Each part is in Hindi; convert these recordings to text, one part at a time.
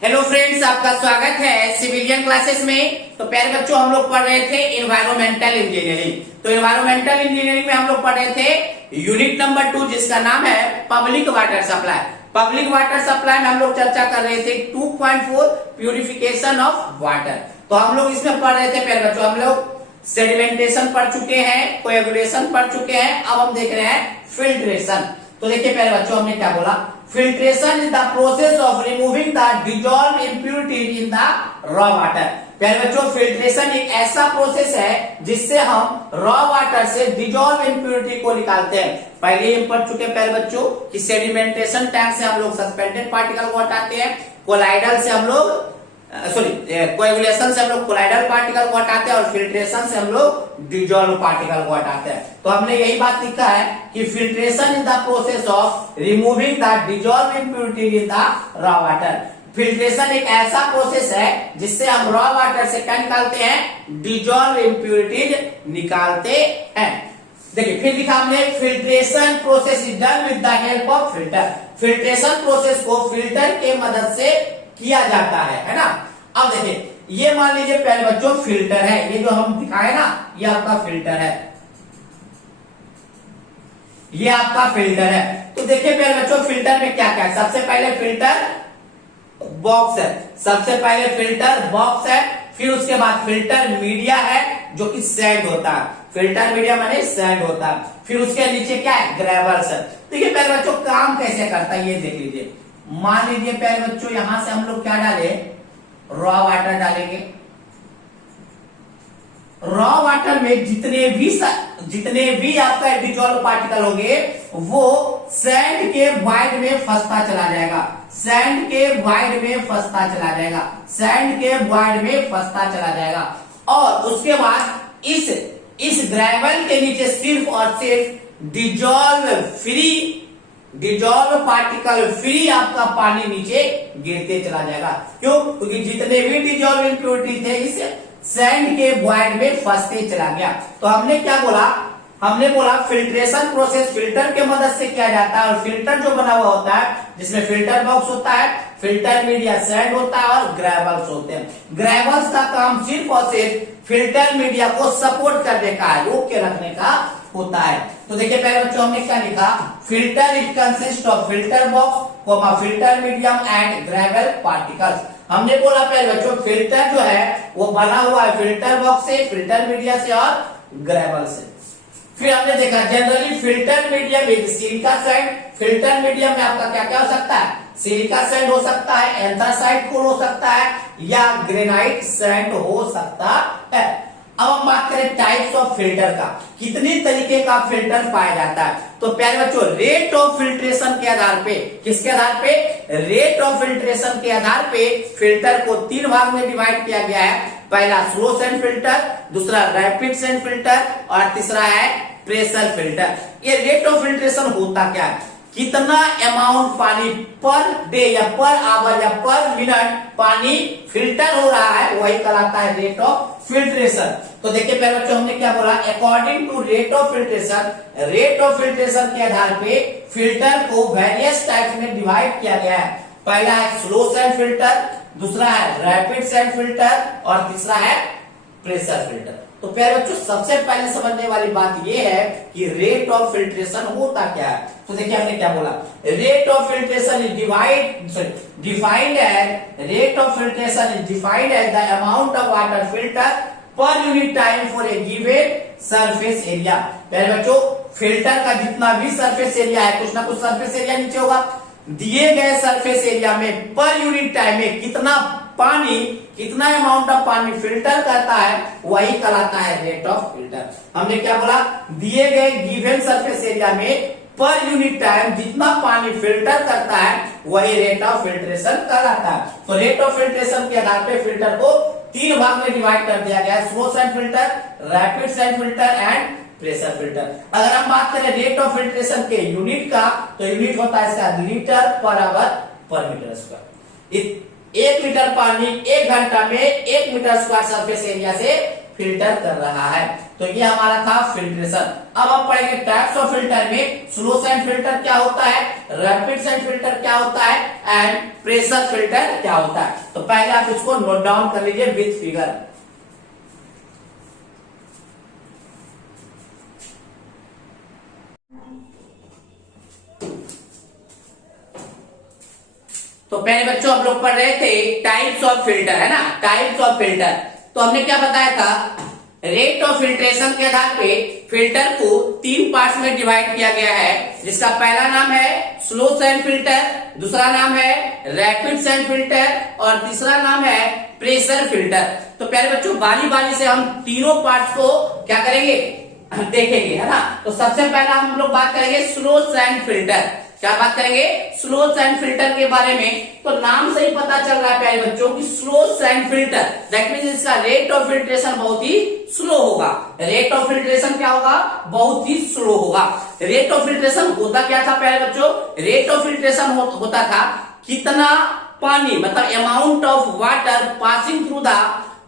हेलो फ्रेंड्स, आपका स्वागत है सिविलियन क्लासेस में। तो प्यारे बच्चों, हम लोग पढ़ रहे थे एनवायरमेंटल इंजीनियरिंग। तो एनवायरमेंटल इंजीनियरिंग में हम लोग पढ़ रहे थे यूनिट नंबर 2, जिसका नाम है public water supply. Public water supply में हम लोग चर्चा कर रहे थे 2.4 प्यूरिफिकेशन ऑफ वाटर। तो हम लोग इसमें पढ़ रहे थे प्यारे बच्चों, हम लोग सेडिमेंटेशन पढ़ चुके हैं, कोएगुलेशन पढ़ चुके हैं, अब हम देख रहे हैं फिल्ट्रेशन। तो देखिए प्यारे बच्चों, हमने क्या बोला, filtration is the process of removing the dissolve impurity in the raw water. प्यारे बच्चों, फिल्ट्रेशन एक ऐसा प्रोसेस है जिससे हम रॉ वाटर से डिजॉल्व इम्प्यूरिटी को निकालते हैं। पहले हम पढ़ चुके हैं प्यारे बच्चों कि सेडिमेंटेशन टैंक से हम लोग सस्पेंडेड पार्टिकल को हटाते हैं, कोलाइडल से हम लोग कोएगुलेशन से हम लोग कोलाइडल पार्टिकल को हटाते हैं और फिल्ट्रेशन से हम लोग डिजॉल्व पार्टिकल को हटाते हैं। तो हमने यही बात लिखा है कि filtration is the process of removing the dissolve impurity in the raw water. Filtration एक ऐसा प्रोसेस है जिससे हम रॉ वाटर से क्या निकालते हैं, डिजॉल्व इम्प्यूरिटीज निकालते हैं। देखिए फिर लिखा हमने, filtration process is done with the help of filter. Filtration process को फिल्टर के मदद से किया जाता है ना। अब देखिए, ये मान लीजिए पहले बच्चों फिल्टर है, ये जो हम दिखाए ना, ये आपका फिल्टर है, ये आपका फिल्टर है। तो देखिए पहले बच्चों, फिल्टर में क्या क्या है। सबसे पहले फिल्टर बॉक्स है, सबसे पहले फिल्टर बॉक्स है, फिर उसके बाद फिल्टर मीडिया है जो कि सैंड होता है, फिल्टर मीडिया माने सैंड होता है, फिर उसके नीचे क्या है, ग्रेवल्स है। देखिए पहले बच्चों काम कैसे करता है ये देख लीजिए। मान लीजिए पहले बच्चों यहां से हम लोग क्या डाले, रॉ वाटर डालेंगे। रॉ वाटर में जितने भी आपका डिजॉल्व पार्टिकल होंगे वो सैंड के वाइड में फंसता चला जाएगा, सैंड के वाइड में फंसता चला जाएगा, सैंड के वाइड में फंसता चला जाएगा। और उसके बाद इस ग्रेवल के नीचे सिर्फ और सिर्फ डिजॉल्व पार्टिकल फ्री आपका पानी नीचे गिरते चला जाएगा। क्यों? क्योंकि जितने भी डिजॉल्व इम्प्योरिटी थे इस सैंड के वॉइड में फंसते चला गया। तो हमने क्या बोला, हमने बोला फिल्ट्रेशन प्रोसेस फिल्टर के मदद से किया जाता है। और फिल्टर जो बना हुआ होता है जिसमें फिल्टर बॉक्स होता है, फिल्टर मीडिया सैंड होता है और ग्रेवल्स होते हैं। ग्रेवल्स का काम सिर्फ और सिर्फ फिल्टर मीडिया को सपोर्ट करने का, रोक के रखने का होता है। तो देखिए पहले बच्चों हमने क्या लिखा, filter it consist of filter box, filter medium and gravel particles. हमने बोला पहले बच्चों फिल्टर जो है वो बना हुआ है फिल्टर बॉक्स से, फिल्टर मीडिया से और ग्रेवल से। फिर हमने देखा generally filter medium with silica sand, filter medium में आपका क्या क्या हो सकता है, सिलिका सैंड हो सकता है, एंथ्रासाइट कोल हो सकता है या ग्रेनाइट सैंड हो सकता है। अब हम बात करें टाइप्स ऑफ फिल्टर का, कितनी तरीके का फिल्टर पाया जाता है। तो प्यारे बच्चों, रेट ऑफ फिल्ट्रेशन के आधार पे, किसके आधार पे, रेट ऑफ फिल्ट्रेशन के आधार पे फिल्टर को 3 भाग में डिवाइड किया गया है। पहला स्लो सैंड फिल्टर, दूसरा रैपिड सैंड फिल्टर और तीसरा है प्रेशर फिल्टर। ये रेट ऑफ फिल्ट्रेशन होता क्या है, कितना अमाउंट पानी पर डे या पर आवर या पर मिनट पानी फिल्टर हो रहा है, वही कहलाता है रेट ऑफ फिल्ट्रेशन। तो देखिए पहले बच्चों हमने क्या बोला, according to rate of filtration के आधार पे फिल्टर को वेरियस टाइप में डिवाइड किया गया है। पहला है स्लो सैंड फिल्टर, दूसरा है रैपिड सैंड फिल्टर और तीसरा है प्रेशर फिल्टर। तो प्यारे बच्चों सबसे पहले समझने वाली बात यह है कि रेट ऑफ फिल्ट्रेशन होता क्या है। तो देखिए हमने क्या बोला, rate of filtration is defined as the amount of water filter per unit time for a given surface area. प्यारे बच्चों फिल्टर का जितना भी सरफेस एरिया है, कुछ ना कुछ सरफेस एरिया नीचे होगा, दिए गए सरफेस एरिया में पर यूनिट टाइम में कितना अमाउंट ऑफ पानी फिल्टर करता है, वही कहलाता है रेट ऑफ फिल्टर। हमने क्या बोला, दिए गए गिवन सरफेस एरिया में पर यूनिट टाइम जितना पानी फिल्टर करता है वही रेट ऑफ फिल्ट्रेशन कहलाता है। तो रेट ऑफ फिल्ट्रेशन के आधार पे फिल्टर को 3 भाग में डिवाइड कर दिया गया है, slow sand filter, rapid sand filter and pressure filter. अगर हम बात करें रेट ऑफ फिल्ट्रेशन के यूनिट का, तो यूनिट होता है इसका लीटर पर आवर पर मीटर स्क्वायर। 1 लीटर पानी 1 घंटा में 1 मीटर स्क्वायर सरफेस एरिया से फिल्टर कर रहा है। तो ये हमारा था फिल्ट्रेशन। अब हम पढ़ेंगे टाइप्स ऑफ फिल्टर में स्लो सैंड फिल्टर क्या होता है, रैपिड सैंड फिल्टर क्या होता है एंड प्रेशर फिल्टर क्या होता है। तो पहले आप इसको नोट डाउन कर लीजिए विथ फिगर। तो पहले बच्चों हम लोग पढ़ रहे थे टाइप्स ऑफ फिल्टर, है ना, टाइप्स ऑफ फिल्टर। तो हमने क्या बताया था, रेट ऑफ फिल्ट्रेशन के आधार पे फिल्टर को 3 पार्ट्स में डिवाइड किया गया है, जिसका पहला नाम है स्लो सैंड फिल्टर, दूसरा नाम है रैपिड सैंड फिल्टर और तीसरा नाम है प्रेशर फिल्टर। तो पहले बच्चों बारी बारी से हम तीनों पार्ट्स को क्या करेंगे, देखेंगे, है ना। तो सबसे पहला हम लोग बात करेंगे स्लो सैंड फिल्टर। क्या बात करेंगे, स्लो सैंड फिल्टर के बारे में। तो नाम से ही पता चल रहा है प्यारे बच्चों की slow sand filter, that means इसका रेट ऑफ फिल्ट्रेशन बहुत ही स्लो होगा। रेट ऑफ फिल्ट्रेशन क्या होगा, बहुत ही स्लो होगा। रेट ऑफ फिल्ट्रेशन होता क्या था प्यारे बच्चों, रेट ऑफ फिल्ट्रेशन होता था कितना पानी, मतलब amount of water passing through the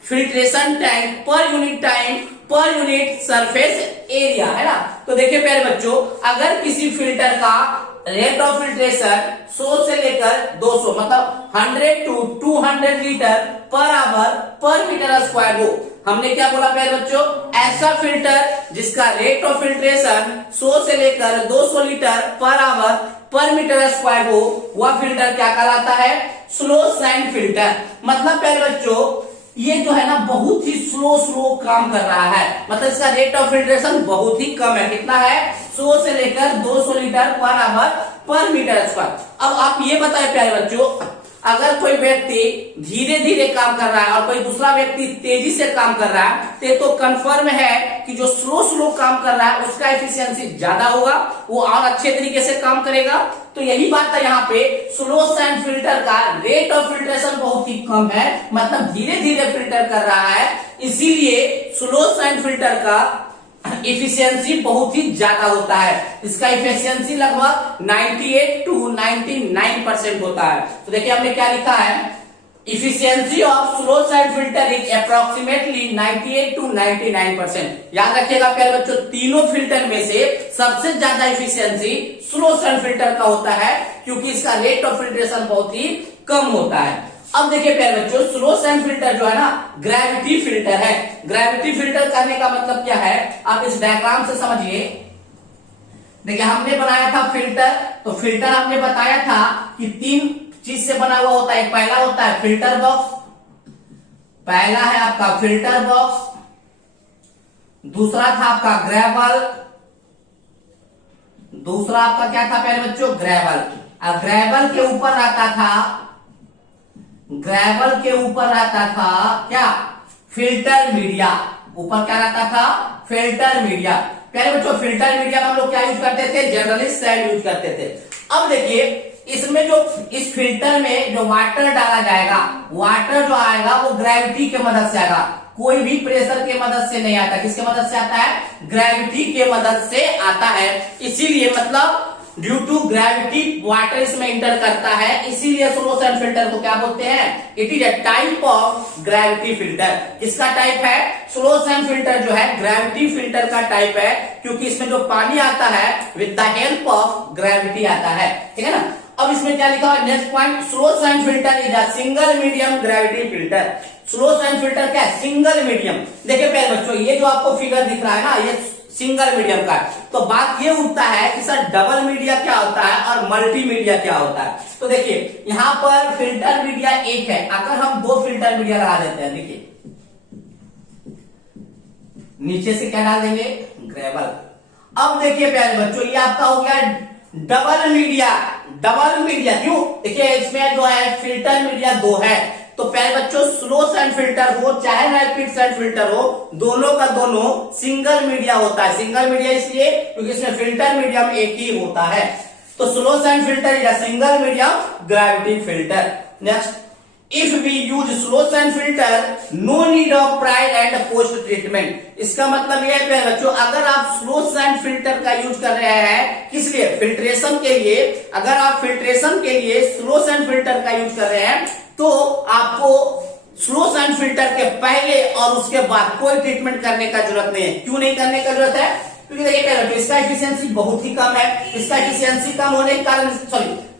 filtration tank पर unit time per unit surface area, है ना। तो देखिए प्यारे बच्चों, अगर किसी फिल्टर का रेट ऑफ फिल्ट्रेशन 100 से लेकर 200 मतलब 100 to 200 लीटर पर आवर पर मीटर स्क्वायर हो, हमने क्या बोला प्यारे बच्चों, ऐसा फिल्टर जिसका रेट ऑफ फिल्ट्रेशन 100 से लेकर 200 लीटर पर आवर पर मीटर स्क्वायर हो, वह फिल्टर क्या कहलाता है, स्लो सैंड फिल्टर। मतलब प्यारे बच्चों ये जो है ना बहुत ही स्लो काम कर रहा है, मतलब इसका रेट ऑफ फिल्ट्रेशन बहुत ही कम है। कितना है, 100 से लेकर 200 लीटर पर आवर पर मीटर स्क्वायर। अब आप ये बताएं प्यारे बच्चों, अगर कोई व्यक्ति धीरे धीरे काम कर रहा है और कोई दूसरा व्यक्ति तेजी से काम कर रहा है, तो कंफर्म है कि जो स्लो काम कर रहा है उसका एफिशिएंसी ज्यादा होगा, वो और अच्छे तरीके से काम करेगा। तो यही बात है, यहाँ पे स्लो सैंड फिल्टर का रेट ऑफ फिल्ट्रेशन बहुत ही कम है, मतलब धीरे धीरे फिल्टर कर रहा है, इसीलिए स्लो सैंड फिल्टर का इफिशियंसी बहुत ही ज्यादा होता है। इसका इफिशियंसी लगभग 98 to 99% होता है। तो देखिए हमने क्या लिखा है, efficiency of slow sand filter is approximately 98 to 99%। याद रखिएगा प्यारे बच्चों, तीनों फिल्टर में से सबसे ज्यादा इफिशियंसी स्लो सैंड फिल्टर का होता है, क्योंकि इसका रेट ऑफ फिल्ट्रेशन बहुत ही कम होता है। अब देखिए प्यारे बच्चों, स्लो सैंड फिल्टर जो है ना ग्रेविटी फिल्टर है। ग्रेविटी फिल्टर करने का मतलब क्या है, आप इस डायग्राम से समझिए। देखिए हमने बनाया था फिल्टर, तो फिल्टर हमने बताया था कि 3 चीज से बना हुआ होता है। पहला होता है फिल्टर बॉक्स, पहला है आपका फिल्टर बॉक्स, दूसरा था आपका ग्रेवल, दूसरा आपका क्या था प्यारे बच्चों, ग्रेवल। अब ग्रेवल के ऊपर आता था, ग्रेवल के ऊपर रहता था क्या, फिल्टर मीडिया। ऊपर क्या रहता था, फिल्टर मीडिया। प्यारे बच्चों फिल्टर मीडिया में हम लोग क्या यूज करते थे, जनरली सैंड यूज करते थे। अब देखिए इसमें जो इस फिल्टर में जो वाटर डाला जाएगा, वाटर जो आएगा वो ग्रेविटी के मदद से आएगा, कोई भी प्रेशर के मदद से नहीं आता। किसके मदद से आता है, ग्रेविटी के मदद से आता है। इसीलिए मतलब ड्यू टू ग्रेविटी वाटर इसमें इंटर करता है, इसीलिए स्लो सैंड फिल्टर को क्या बोलते हैं, it is a type of gravity filter. किसका टाइप है, स्लो सैंड फिल्टर जो है ग्रेविटी फिल्टर का टाइप है, क्योंकि इसमें जो पानी आता है with the help of gravity आता है, ठीक है ना। अब इसमें क्या लिखा है, next point, slow sand filter is a single medium gravity filter. Slow sand filter क्या है, सिंगल मीडियम। देखिए प्यारे बच्चों ये जो आपको फिगर दिख रहा है ना, ये सिंगल मीडियम का। तो बात ये उठता है कि सर डबल मीडिया क्या होता है और मल्टी मीडिया क्या होता है। तो देखिए यहां पर फिल्टर मीडिया एक है, अगर हम 2 फिल्टर मीडिया लगा देते हैं, देखिए नीचे से क्या डाल देंगे, ग्रेवल। अब देखिए प्यारे बच्चों ये आपका हो गया डबल मीडिया। डबल मीडिया क्यों, देखिए इसमें जो है फिल्टर मीडिया 2 है। तो प्यारे बच्चों स्लो सैंड फिल्टर हो चाहे रैपिड सैंड फिल्टर हो, दोनों का दोनों सिंगल मीडिया होता है। सिंगल मीडिया इसलिए क्योंकि इसमें फिल्टर मीडियम एक ही होता है। तो slow sand filter is a single medium gravity filter. Next, if we use slow sand filter no need of prior and post treatment. इसका मतलब यह है प्यारे बच्चों, अगर आप स्लो सैंड फिल्टर का यूज कर रहे हैं, किस लिए, फिल्ट्रेशन के लिए, अगर आप फिल्ट्रेशन के लिए स्लो सैंड फिल्टर का यूज कर रहे हैं तो आपको स्लो सैंड फिल्टर के पहले और उसके बाद कोई ट्रीटमेंट करने का जरूरत नहीं है। क्यों नहीं करने का जरूरत है? क्योंकि देखिए क्या है, इसका एफिशिएंसी बहुत ही कम है। इसका एफिशिएंसी कम होने के कारण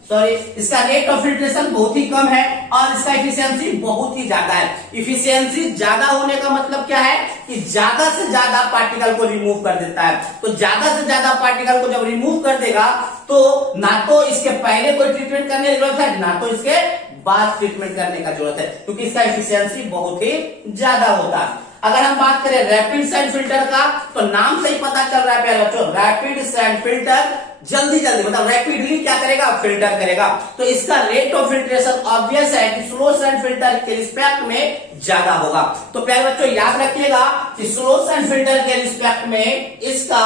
सॉरी इसका रेट ऑफ फिल्ट्रेशन बहुत ही कम है और इसका एफिशिएंसी बहुत ही ज्यादा है। एफिशिएंसी ज्यादा होने का मतलब क्या है कि ज्यादा से ज्यादा पार्टिकल को रिमूव कर देता है। तो ज्यादा से ज्यादा पार्टिकल को जब रिमूव कर देगा तो ना तो इसके पहले कोई ट्रीटमेंट करने की जरूरत है, ना तो इसके बाद ट्रीटमेंट करने का जरूरत है, क्योंकि इसका एफिशिएंसी बहुत ही ज्यादा होता है। अगर हम बात करें रैपिड सैंड फिल्टर का, तो नाम से ही पता चल रहा है प्यारे बच्चों, रैपिड सैंड फिल्टर जल्दी मतलब रैपिडली क्या करेगा, फिल्टर करेगा। तो इसका रेट ऑफ फिल्ट्रेशन ऑब्वियस है कि स्लो सैंड फिल्टर के रिस्पेक्ट में ज्यादा होगा। तो प्यारे बच्चों याद रखिएगा कि स्लो सैंड फिल्टर के रिस्पेक्ट में इसका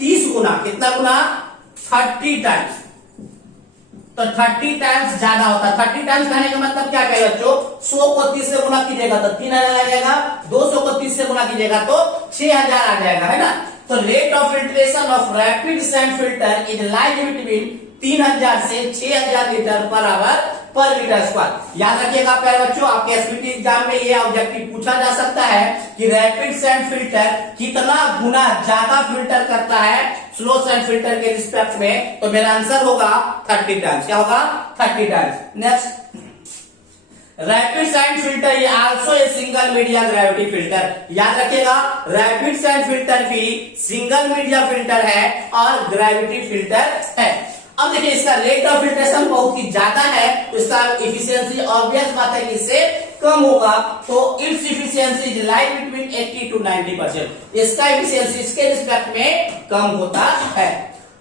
30 गुना, कितना गुना, 30 टाइम्स, तो 30 टाइम्स ज्यादा होता है। 30 टाइम्स कहने का मतलब क्या है बच्चों, 100 को 30 से गुना कीजिएगा तो 3000 आ जाएगा, 200 को 30 से गुना कीजिएगा तो 6000 आ जाएगा, है ना। तो rate of filtration of rapid sand filter is lies between 3000 से 6000 लीटर पर आवर पर मीटर स्क्वायर। याद रखिएगा प्यारे बच्चों, आपके एसपीटी एग्जाम में ये ऑब्जेक्टिव पूछा जा सकता है कि रैपिड सैंड फिल्टर कितना गुना ज्यादा फिल्टर करता है स्लो सैंड फिल्टर के रिस्पेक्ट में। तो मेरा आंसर होगा 30 टाइम्स। क्या होगा? 30 times. Next, rapid sand filter is also a single media gravity filter. याद रखिएगा रैपिड सैंड फिल्टर भी सिंगल मीडिया फिल्टर है और ग्रेविटी फिल्टर है। अब देखिए इसका रेट ऑफ फिल्ट्रेशन बहुत ही ज्यादा है, तो इसका एफिशिएंसी ऑब्वियस बात है कि इससे कम होगा। तो its efficiency is like between 80 to 90%। इसका एफिशिएंसी इसके रिस्पेक्ट में कम होता है।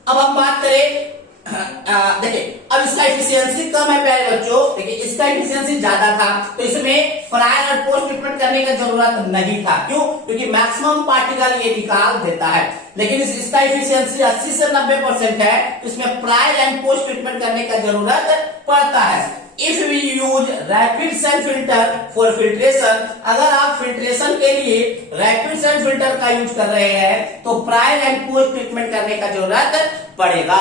अब हम बात करें, देखिए अब इसका एफिशिएंसी कम है प्यारे बच्चों, देखिए इसका एफिशिएंसी ज्यादा था तो इसमें प्रायर और पोस्ट ट्रीटमेंट करने की जरूरत नहीं था। क्यों? क्योंकि मैक्सिमम पार्टिकल ये निकाल देता है। लेकिन इसका एफिशिएंसी 80 से 90% है, तो इसमें प्रायर एंड पोस्ट ट्रीटमेंट करने का जरूरत पड़ता है। If we use rapid sand filter for filtration, अगर आप फिल्ट्रेशन के लिए रैपिड सैंड फिल्टर का यूज कर रहे हैं तो प्रायर एंड पोस्ट ट्रीटमेंट करने का जरूरत पड़ेगा।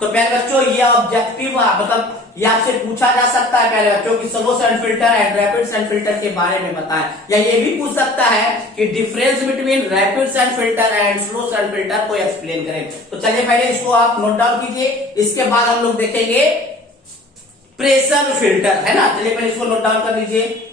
तो प्यारे बच्चों ये ऑब्जेक्टिव मतलब ये आपसे पूछा जा सकता है प्यारे बच्चों कि slow sand filter and rapid sand filter के बारे में बताएं, या ये भी पूछ सकता है कि difference between rapid sand filter and slow sand filter को एक्सप्लेन करें। तो चलिए पहले इसको आप नोट डाउन कीजिए, इसके बाद हम लोग देखेंगे प्रेशर फिल्टर, है ना। चलिए पहले इसको नोट डाउन कर लीजिए।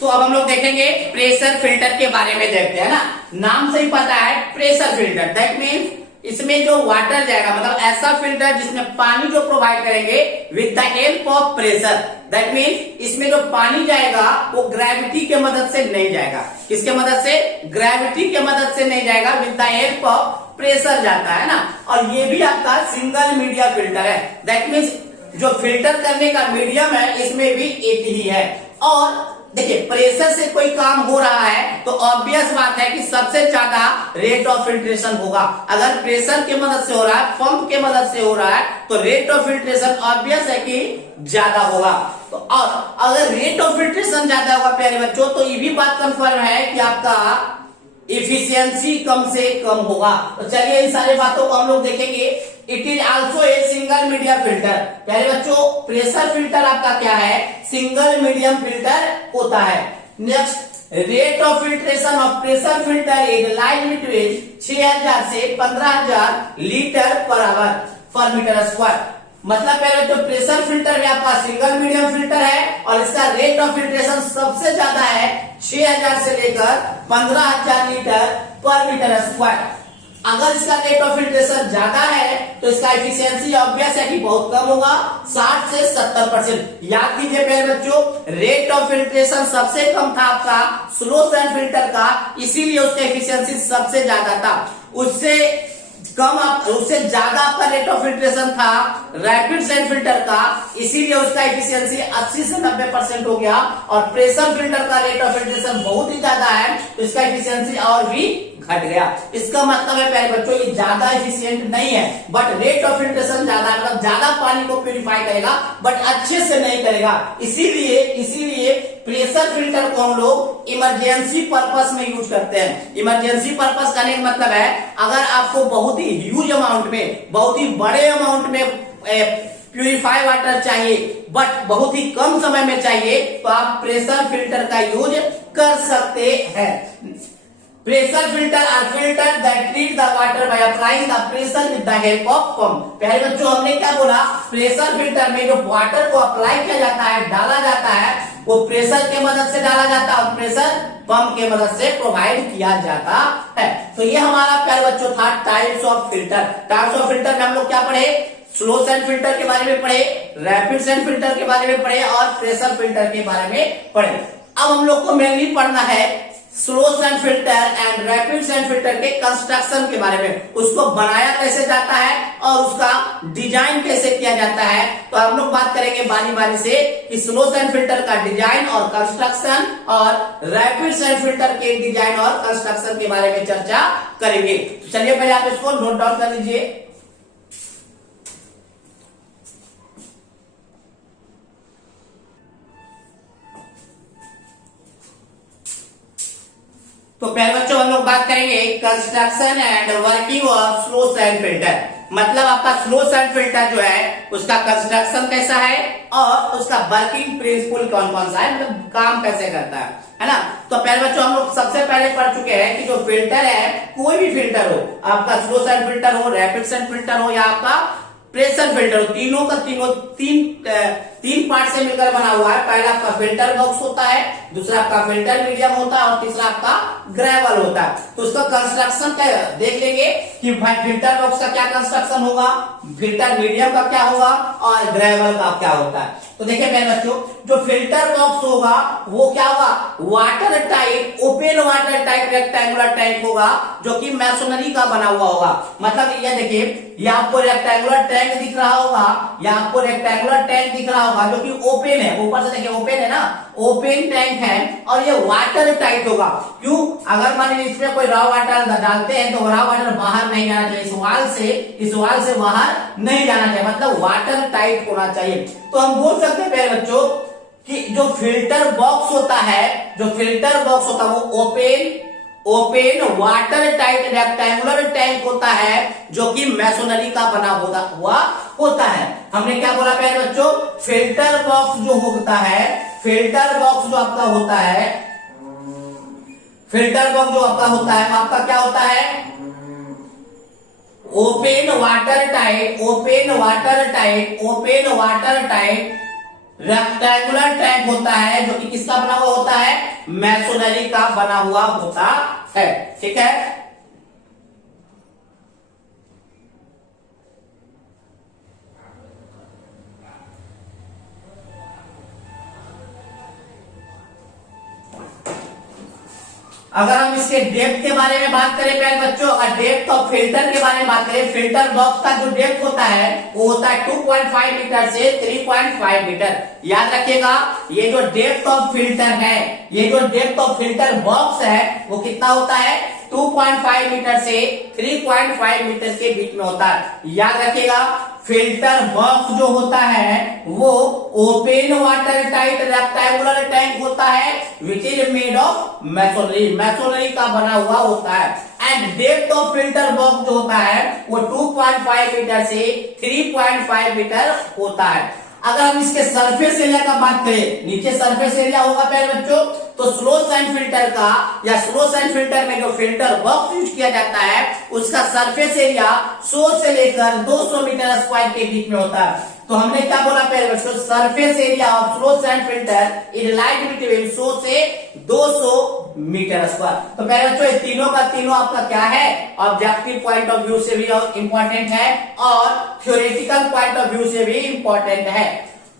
तो अब हम लोग देखेंगे प्रेशर फिल्टर के बारे में, देखते हैं ना। नाम से ही पता है प्रेशर फिल्टर, दैट मीन्स इसमें जो वाटर जाएगा, मतलब ऐसा फिल्टर जिसमें पानी जो प्रोवाइड करेंगे with the help of pressure. That means इसमें जो पानी जाएगा वो ग्रेविटी के मदद से नहीं जाएगा। किसके मदद से? ग्रेविटी के मदद से नहीं जाएगा, with the help of pressure जाता है ना। और ये भी आपका सिंगल मीडिया फिल्टर है। दैट मीन्स जो फिल्टर करने का मीडियम है इसमें भी एक ही है। और देखिए प्रेशर से कोई काम हो रहा है तो ऑब्वियस बात है कि सबसे ज्यादा रेट ऑफ फिल्ट्रेशन होगा। अगर प्रेशर की मदद से हो रहा है, पंप के मदद से हो रहा है, तो रेट ऑफ फिल्ट्रेशन ऑब्वियस है कि ज्यादा होगा। तो और अगर रेट ऑफ फिल्ट्रेशन ज्यादा होगा प्यारे बच्चों, तो ये भी बात कंफर्म है कि आपका इफिशियंसी कम से कम होगा। तो चलिए इन सारी बातों को हम लोग देखेंगे। It is also a single media filter. प्यारे बच्चों प्रेशर फिल्टर आपका क्या है? सिंगल मीडियम फिल्टर होता है। Next, rate of filtration of pressure filter is like between 6000 से 15000 लीटर पर आवर पर मीटर स्क्वायर। मतलब पहले तो प्रेशर फिल्टर में आपका सिंगल मीडियम फिल्टर है और इसका रेट ऑफ फिल्ट्रेशन सबसे ज्यादा है 6000 से लेकर 15000 लीटर पर मीटर स्क्वायर। अगर इसका रेट ऑफ फिल्ट्रेशन ज्यादा है तो इसका एफिशिएंसी ऑब्वियस है कि बहुत कम होगा, 60 से 70%। याद कीजिए प्यारे बच्चों, रेट ऑफ फिल्ट्रेशन सबसे कम था आपका स्लो सैंड फिल्टर का, इसीलिए उसका एफिशिएंसी सबसे ज्यादा था। उससे ज्यादा आपका रेट ऑफ फिल्ट्रेशन था रैपिड सैंड फिल्टर का, इसीलिए उसका एफिशिएंसी 80 से 90% हो गया। और प्रेशर फिल्टर का रेट ऑफ फिल्ट्रेशन बहुत ही ज्यादा है तो इसका एफिशिएंसी और भी घट गया। इसका मतलब है प्यारे बच्चों ये ज्यादा एफिशिएंट नहीं है, बट रेट ऑफ फिल्ट्रेशन ज्यादा, मतलब ज्यादा पानी को प्यूरिफाई करेगा बट अच्छे से नहीं करेगा। इसीलिए प्रेशर फिल्टर को हम लोग इमरजेंसी पर्पस में यूज करते हैं। इमरजेंसी पर्पस करने का मतलब है अगर आपको बहुत ही ह्यूज अमाउंट में, बहुत ही बड़े अमाउंट में प्यूरिफाई वाटर चाहिए बट बहुत ही कम समय में चाहिए तो आप प्रेशर फिल्टर का यूज कर सकते हैं। Pressure filter are filter that treat the water by applying the pressure with the help of pump. पहले बच्चों हमने क्या बोला, प्रेशर फिल्टर में जो वाटर को अप्लाई किया जाता है, डाला जाता है, वो प्रेशर के मदद से डाला जाता है और प्रेशर पंप के मदद से प्रोवाइड किया जाता है। तो ये हमारा प्यारे बच्चों था types of filter. Types of filter में हम लोग क्या पढ़े, स्लो सैंड फिल्टर के बारे में पढ़े, रैपिड सैंड फिल्टर के बारे में पढ़े और प्रेशर फिल्टर के बारे में पढ़े। अब हम लोग को मेनली पढ़ना है slow sand filter and rapid sand filter के कंस्ट्रक्शन के बारे में, उसको बनाया कैसे जाता है और उसका डिजाइन कैसे किया जाता है। तो हम लोग बात करेंगे बारी बारी से कि स्लो सैंड फिल्टर का डिजाइन और कंस्ट्रक्शन और रैपिड सैंड फिल्टर के डिजाइन और कंस्ट्रक्शन के बारे में चर्चा करेंगे। तो चलिए पहले आप इसको नोट डाउन कर लीजिए। तो पहले बच्चों हम लोग बात करेंगे construction and working of slow sand filter. मतलब आपका स्लो सैंड फिल्टर जो है उसका कंस्ट्रक्शन कैसा है और उसका वर्किंग प्रिंसिपल कौन कौन सा है, मतलब काम कैसे करता है ना। तो पहले बच्चों हम लोग सबसे पहले पढ़ चुके हैं कि जो फिल्टर है, कोई भी फिल्टर हो, आपका स्लो सैंड फिल्टर हो, रैपिड सैंड फिल्टर हो या आपका प्रेशर फिल्टर हो, तीनों का तीन पार्ट से मिलकर बना हुआ है। पहला आपका फिल्टर बॉक्स होता है, दूसरा आपका फिल्टर मीडियम होता है और तीसरा आपका ग्रेवल होता है। तो उसका कंस्ट्रक्शन क्या देख लेंगे कि भाई फिल्टर बॉक्स का क्या कंस्ट्रक्शन होगा, फिल्टर मीडियम का क्या होगा और ग्रेवल का क्या होता है। तो देखिए मेरे बच्चों, जो फिल्टर बॉक्स होगा वो क्या होगा, water type, open water type rectangular tank होगा जो कि मैसोनरी का बना हुआ होगा। मतलब ये देखिए, ये आपको रेक्टेंगुलर टैंक दिख रहा होगा, या आपको रेक्टेंगुलर टैंक दिख रहा होगा जो कि ओपन है, ऊपर से देखिए ओपन है ना, ओपन टैंक है और ये वाटर टाइट होगा। क्यों, अगर मान लीजिए इसमें कोई रॉ वाटर डालते हैं तो रॉ वाटर बाहर नहीं जाना चाहिए, इस वाल से बाहर नहीं जाना चाहिए, मतलब वाटर टाइट होना चाहिए। तो हम बोल सकते हैं प्यारे बच्चों कि जो फिल्टर बॉक्स होता है, जो फिल्टर बॉक्स होता है वो open water tight rectangular tank होता है जो कि मैसोनरी का बना हुआ होता है। हमने क्या बोला प्यारे बच्चों, फिल्टर बॉक्स जो होता है, फिल्टर बॉक्स जो आपका होता है, फिल्टर बॉक्स जो आपका होता है आपका क्या होता है, open water tight rectangular tank होता है जो कि किसका बना हुआ होता है, मैसोनरी का बना हुआ होता है। ठीक है, अगर हम इसके डेप्थ के बारे में बात करें प्यारे बच्चों, अगर डेप्थ ऑफ फिल्टर के बारे में बात करें, फिल्टर बॉक्स का जो डेप्थ होता है वो होता है 2.5 मीटर से 3.5 मीटर। याद रखिएगा, ये जो डेप्थ ऑफ फिल्टर है, ये जो डेप्थ ऑफ फिल्टर बॉक्स है वो कितना होता है, 2.5 मीटर से 3.5 मीटर के बीच में होता है। याद रखिएगा, फिल्टर बॉक्स जो होता है वो open water tight rectangular tank होता है which is made of masonry का बना हुआ होता है। And depth of filter box जो होता है वो 2.5 मीटर से 3.5 मीटर होता है। अगर हम इसके सरफेस एरिया का बात करें, नीचे सरफेस एरिया होगा प्यारे बच्चों, तो स्लो सैंड फिल्टर का या स्लो सैंड फिल्टर में जो फिल्टर बॉक्स यूज किया जाता है उसका सरफेस एरिया 100 से लेकर 200 मीटर स्क्वायर के बीच में होता है। तो हमने क्या बोला प्यारे बच्चों, surface area of slow sand filter is like between 100 से 200 मीटर स्क्वायर। तो प्यारे बच्चों, ये तीनों का तीनों आपका क्या है, ऑब्जेक्टिव पॉइंट ऑफ व्यू से भी इंपॉर्टेंट है और थ्योरेटिकल पॉइंट ऑफ व्यू से भी इंपॉर्टेंट है।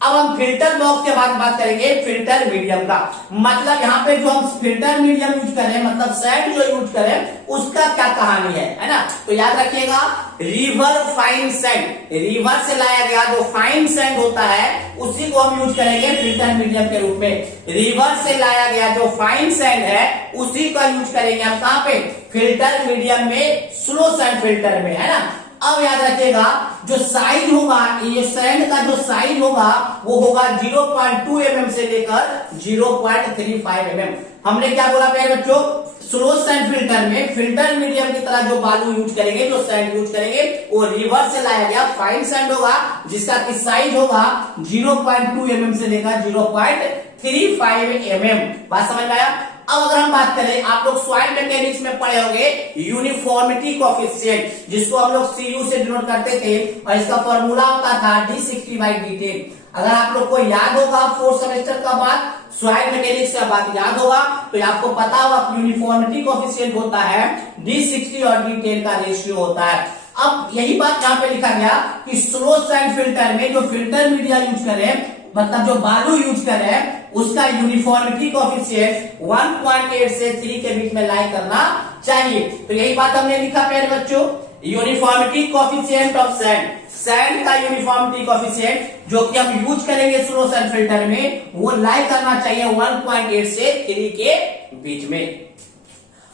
अब हम फिल्टर बॉक्स के बाद बात करेंगे फिल्टर मीडियम का। मतलब यहाँ पे जो हम फिल्टर मीडियम यूज करें, मतलब सैंड जो यूज करें उसका क्या कहानी है ना। तो याद रखिएगा, रिवर फाइन सैंड, रिवर से लाया गया जो फाइन सैंड होता है उसी को हम यूज करेंगे फिल्टर मीडियम के रूप में। रिवर से लाया गया जो फाइन सैंड है उसी का यूज करेंगे हम कहां पे, फिल्टर मीडियम में, स्लो सैंड फिल्टर में, है ना। अब याद रखिएगा जो साइज होगा, ये सैंड का जो साइज होगा वो होगा 0.2 mm से लेकर 0.35 mm। हमने क्या बोला प्यारे बच्चों, स्लो सैंड फिल्टर में फिल्टर मीडियम की तरह जो बालू यूज करेंगे, जो सैंड यूज करेंगे वो रिवर्स से लाया गया फाइन सैंड होगा जिसका कि साइज होगा 0.2 mm से लेकर 0.35 mm। बात समझ में आया। अब अगर हम बात करें, आप लोग सॉइल मैकेनिक्स में पढ़े होंगे यूनिफॉर्मिटी कोएफिशिएंट, जिसको हम लोग CU से डिनोट करते थे और इसका फॉर्मूला होता था d60/d10। अगर आप लोग को याद होगा 4th सेमेस्टर का बात, सॉइल मैकेनिक्स का बात याद होगा तो आपको पता होगा कि यूनिफॉर्मिटी कोएफिशिएंट होता है d60 और d10 का रेशियो होता है। अब यही बात यहाँ पे लिखा गया कि स्लो सैंड फिल्टर में जो फिल्टर मीडिया यूज करें, मतलब जो बालू यूज करें, उसका यूनिफॉर्मिटी कोएफिशिएंट 1.8 से 3 के बीच में लाई करना चाहिए। तो यही बात हमने लिखा प्यारे बच्चों, uniformity coefficient of sand, sand का यूनिफॉर्मिटी कोएफिशिएंट जो कि हम यूज करेंगे स्लो सैंड फिल्टर में, वो लाई करना चाहिए 1.8 से 3 के बीच में।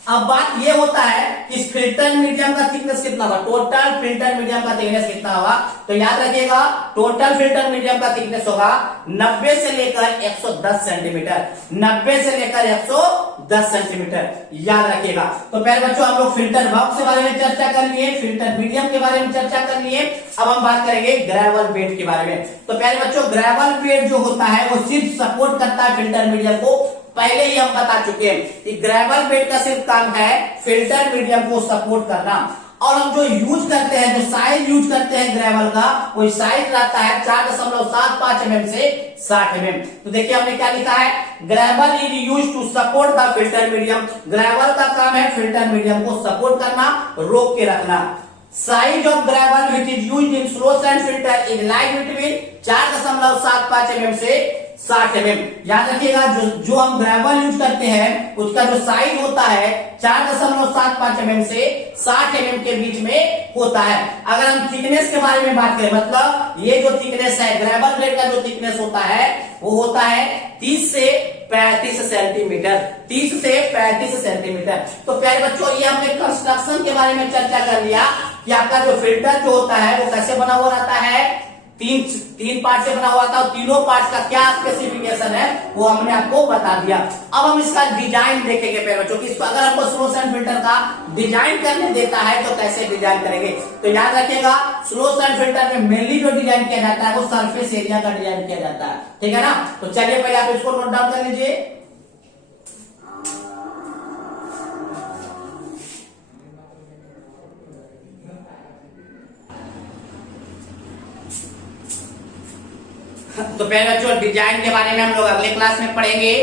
अब बात ये होता है कि इस फिल्टर मीडियम का थिकनेस कितना होगा, टोटल फिल्टर मीडियम का थिकनेस कितना होगा, तो याद रखिएगा टोटल फिल्टर मीडियम का थिकनेस होगा 90 से लेकर 110 सेंटीमीटर, 90 से लेकर 110 सेंटीमीटर, याद रखिएगा। तो पहले बच्चों हम लोग फिल्टर बॉक्स के बारे में चर्चा कर लिए, फिल्टर मीडियम के बारे में चर्चा कर लिए। अब हम बात करेंगे ग्रेवल बेड के बारे में। तो पहले बच्चों ग्रेवल बेड जो होता है वो सिर्फ सपोर्ट करता है फिल्टर मीडियम को, पहले ही हम बता चुके हैं कि ग्रेवल बेड का सिर्फ काम है फिल्टर मीडियम को सपोर्ट करना। और हम जो यूज करते हैं, जो साइज यूज करते हैं ग्रेवल का, वो साइज रहता है 4.75 mm से 60 mm। तो देखिए हमने क्या लिखा है, gravel is use to support the filter medium, gravel का काम है फिल्टर मीडियम को सपोर्ट करना, रोक के रखना। Size of gravel which is used in slow sand filter is like between 4.75 mm से 60 mm। याद रखिएगा जो हम ग्रेवल यूज करते हैं उसका जो साइज होता है 4.75 mm से 60 mm के बीच में होता है। अगर हम थिकनेस के बारे में बात करें, मतलब ये जो थिकनेस है ग्रेवल बेड का जो थिकनेस होता है वो होता है 30 से 35 सेंटीमीटर, 30 से 35 सेंटीमीटर। तो प्यारे बच्चों ये हमने कंस्ट्रक्शन के बारे में चर्चा कर लिया कि आपका जो फिल्टर जो होता है वो कैसे बना हुआ रहता है, तीन पार्ट से बना हुआ था, तीनों पार्ट का क्या स्पेसिफिकेशन है वो हमने आपको बता दिया। अब हम इसका डिजाइन देखेंगे प्यारे बच्चों कि इसको अगर हमको स्लो सैंड फिल्टर का डिजाइन करने देता है तो कैसे डिजाइन करेंगे। तो याद रखिएगा स्लो सैंड फिल्टर में मेनली जो डिजाइन किया जाता है वो सरफेस एरिया का डिजाइन किया जाता है, ठीक है ना। तो चलिए पहले आप इसको नोट डाउन कर लीजिए। तो पहले बच्चों डिजाइन के बारे में हम लोग अगले क्लास में पढ़ेंगे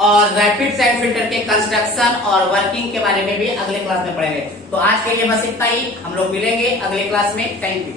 और रैपिड सैंड फिल्टर के कंस्ट्रक्शन और वर्किंग के बारे में भी अगले क्लास में पढ़ेंगे। तो आज के लिए बस इतना ही, हम लोग मिलेंगे अगले क्लास में। Thank you.